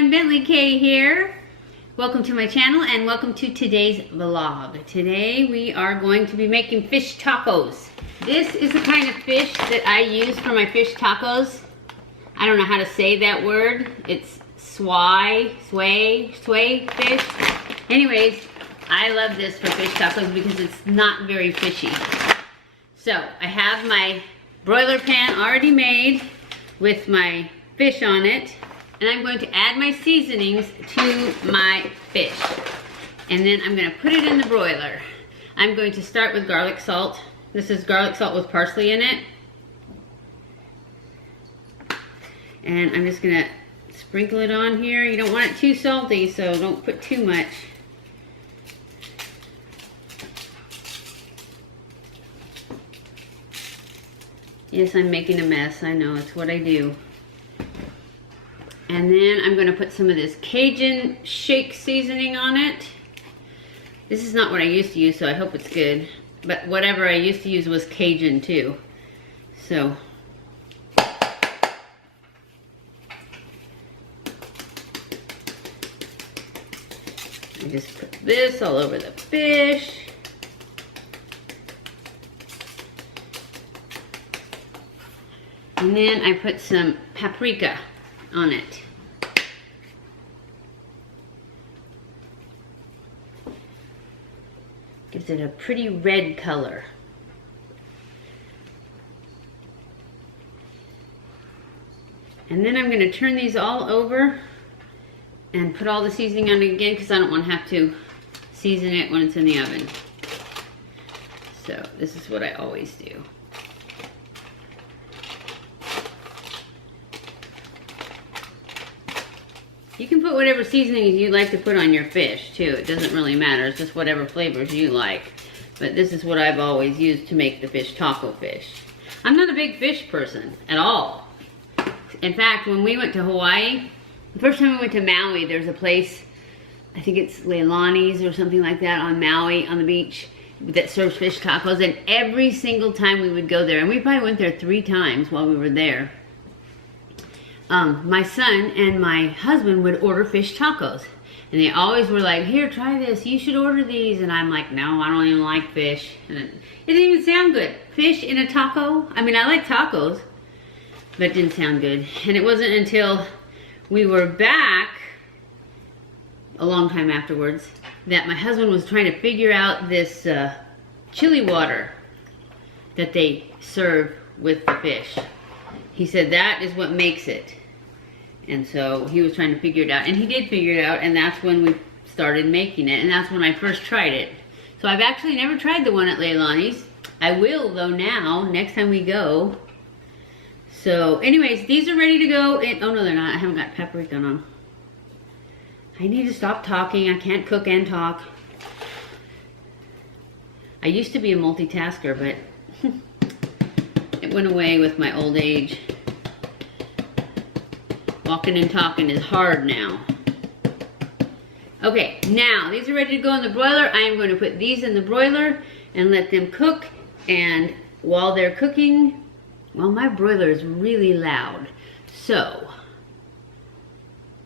everyone, BentlyK here. Welcome to my channel and welcome to today's vlog. Today we are going to be making fish tacos. This is the kind of fish that I use for my fish tacos. I don't know how to say that word. It's swai fish. Anyways, I love this for fish tacos because it's not very fishy. So I have my broiler pan already made with my fish on it. And I'm going to add my seasonings to my fish. And then I'm going to put it in the broiler. I'm going to start with garlic salt. This is garlic salt with parsley in it. And I'm just going to sprinkle it on here. You don't want it too salty, so don't put too much. Yes, I'm making a mess. I know, it's what I do. And then I'm going to put some of this Cajon shake seasoning on it. This is not what I used to use, so I hope it's good. But whatever I used to use was Cajon too. So. I just put this all over the fish. And then I put some paprika on it. Gives it a pretty red color. And then I'm going to turn these all over and put all the seasoning on it again because I don't want to have to season it when it's in the oven. So this is what I always do. You can put whatever seasonings you like to put on your fish too. It doesn't really matter. It's just whatever flavors you like. But this is what I've always used to make the fish taco fish. I'm not a big fish person at all. In fact, when we went to Hawaii, the first time we went to Maui, there's a place, I think it's Leilani's or something like that on Maui on the beach that serves fish tacos. And every single time we would go there, and we probably went there 3 times while we were there, my son and my husband would order fish tacos. And they always were like, here, try this. You should order these. And I'm like, no, I don't even like fish. And it didn't even sound good. Fish in a taco? I mean, I like tacos, but it didn't sound good. And it wasn't until we were back a long time afterwards that my husband was trying to figure out this Chile Water that they serve with the fish. He said that is what makes it. And so he was trying to figure it out, and he did figure it out, and that's when we started making it, and that's when I first tried it. So I've actually never tried the one at Leilani's. I will though now, next time we go. So anyways, these are ready to go. Oh no, they're not. I haven't got paprika on them. I need to stop talking. I can't cook and talk. I used to be a multitasker, but it went away with my old age. Walking and talking is hard now. Okay, now these are ready to go in the broiler. I am going to put these in the broiler and let them cook. And while they're cooking, well, my broiler is really loud. So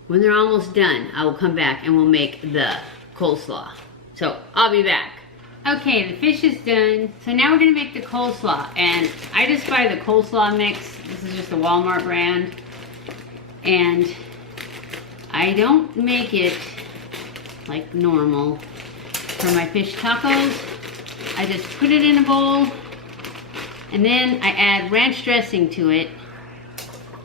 when they're almost done, I will come back and we'll make the coleslaw. So I'll be back. Okay, the fish is done. So now we're gonna make the coleslaw. And I just buy the coleslaw mix. This is just a Walmart brand. And I don't make it like normal for my fish tacos. I just put it in a bowl and then I add ranch dressing to it.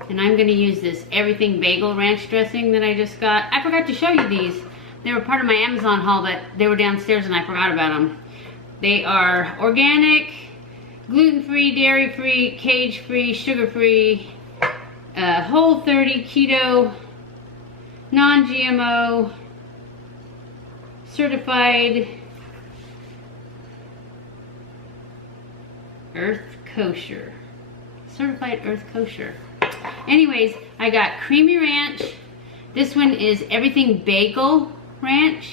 And I'm gonna use this Everything Bagel ranch dressing that I just got. I forgot to show you these. They were part of my Amazon haul, but they were downstairs and I forgot about them. They are organic, gluten-free, dairy-free, cage-free, sugar-free, Whole30 keto, non-GMO, certified earth kosher. Certified earth kosher. Anyways, I got creamy ranch. This one is Everything Bagel ranch.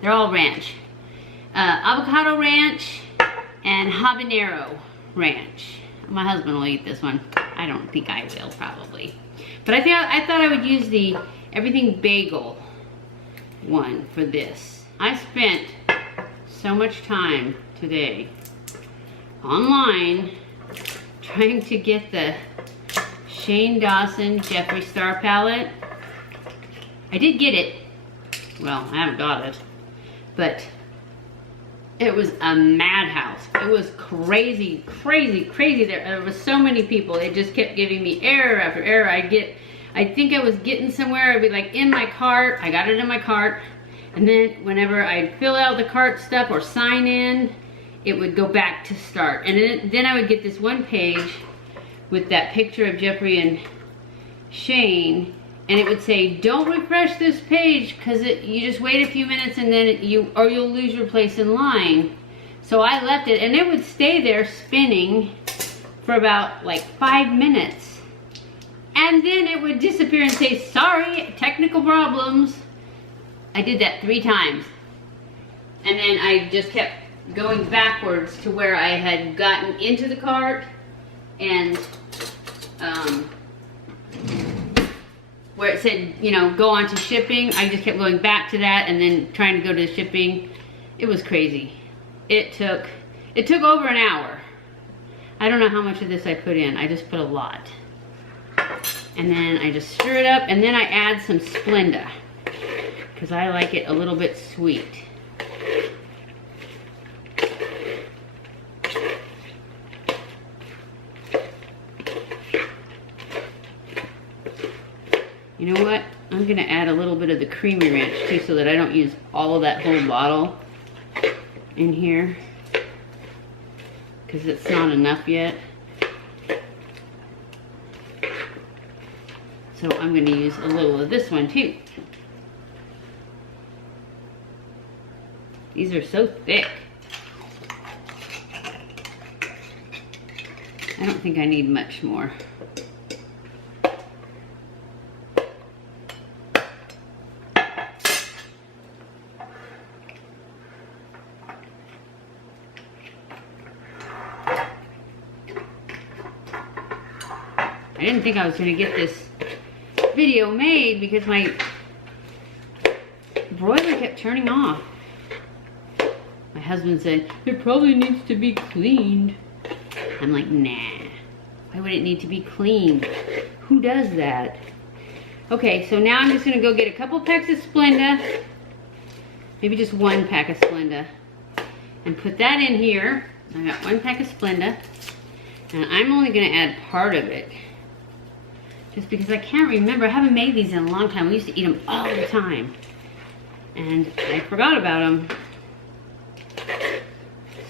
They're all ranch. Avocado ranch and habanero ranch. My husband will eat this one. I don't think I will, probably. But I thought I would use the everything bagel one for this. I spent so much time today online trying to get the Shane Dawson Jeffree Star palette. I did get it. Well, I haven't got it, but it was a madhouse. It was crazy, crazy, crazy. There was so many people. It just kept giving me error after error. I think I was getting somewhere. I'd be like in my cart. I got it in my cart. And then whenever I'd fill out the cart stuff or sign in, it would go back to start. And then I would get this one page with that picture of Jeffree and Shane, and it would say, don't refresh this page because you just wait a few minutes and then you'll lose your place in line. So I left it, and it would stay there spinning for about like 5 minutes. And then it would disappear and say, sorry, technical problems. I did that 3 times. And then I just kept going backwards to where I had gotten into the cart and where it said, you know, go on to shipping. I just kept going back to that and then trying to go to shipping. It was crazy. It took over an hour. I don't know how much of this I put in. I just put a lot. And then I just stir it up, and then I add some Splenda because I like it a little bit sweet. You know what? I'm gonna add a little bit of the creamy ranch too, so that I don't use all of that whole bottle in here, because it's not enough yet. So I'm gonna use a little of this one too. These are so thick. I don't think I need much more. I didn't think I was gonna get this video made because my broiler kept turning off. My husband said, it probably needs to be cleaned. I'm like, nah, why would it need to be cleaned? Who does that? Okay, so now I'm just gonna go get a couple packs of Splenda, maybe just 1 pack of Splenda, and put that in here. I got 1 pack of Splenda, and I'm only gonna add part of it. Just because I can't remember. I haven't made these in a long time. We used to eat them all the time. And I forgot about them.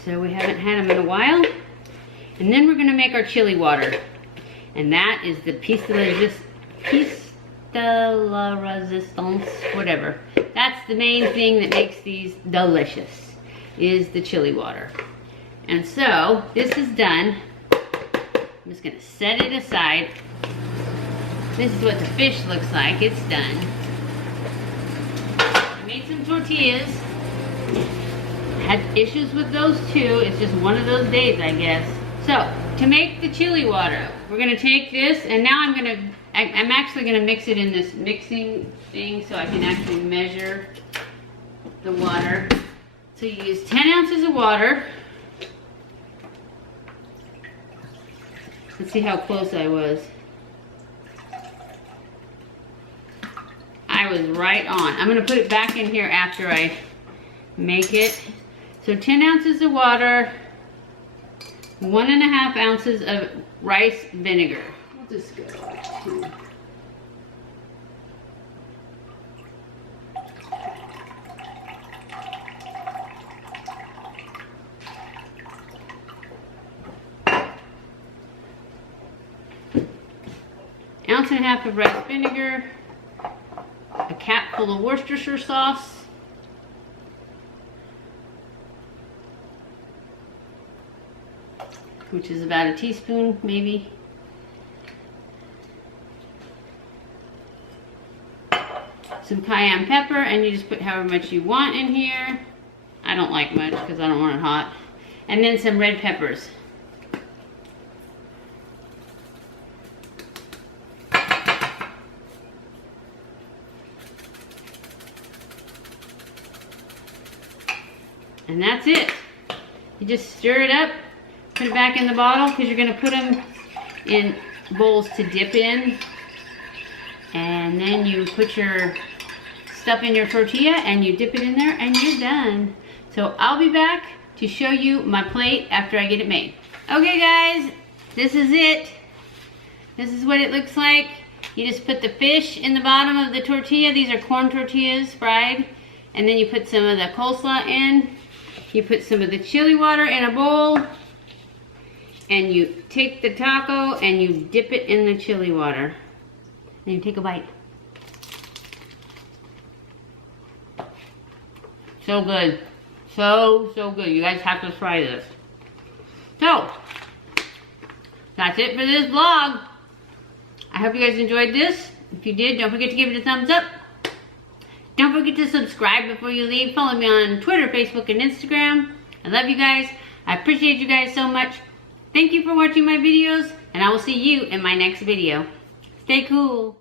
So we haven't had them in a while. And then we're going to make our chili water. And that is the piece de la resistance, whatever. That's the main thing that makes these delicious, is the chili water. And so, this is done. I'm just going to set it aside. This is what the fish looks like. It's done. I made some tortillas. Had issues with those too. It's just one of those days, I guess. So, to make the chili water, we're going to take this, and now I'm actually going to mix it in this mixing thing so I can actually measure the water. So you use 10 ounces of water. Let's see how close I was. I was right on. I'm going to put it back in here after I make it. So 10 ounces of water, 1.5 ounces of rice vinegar. I'll just go like 2. Ounce and a half of rice vinegar, a cap full of Worcestershire sauce, which is about a teaspoon maybe, some cayenne pepper, and you just put however much you want in here. I don't like much because I don't want it hot. And then some red peppers. And that's it. You just stir it up, put it back in the bottle because you're gonna put them in bowls to dip in. And then you put your stuff in your tortilla and you dip it in there and you're done. So I'll be back to show you my plate after I get it made. Okay guys, this is it. This is what it looks like. You just put the fish in the bottom of the tortilla. These are corn tortillas fried. And then you put some of the coleslaw in. You put some of the chili water in a bowl. And you take the taco and you dip it in the chili water. And you take a bite. So good. So good. You guys have to try this. So, that's it for this vlog. I hope you guys enjoyed this. If you did, don't forget to give it a thumbs up. Don't forget to subscribe before you leave. Follow me on Twitter, Facebook, and Instagram. I love you guys. I appreciate you guys so much. Thank you for watching my videos, and I will see you in my next video. Stay cool.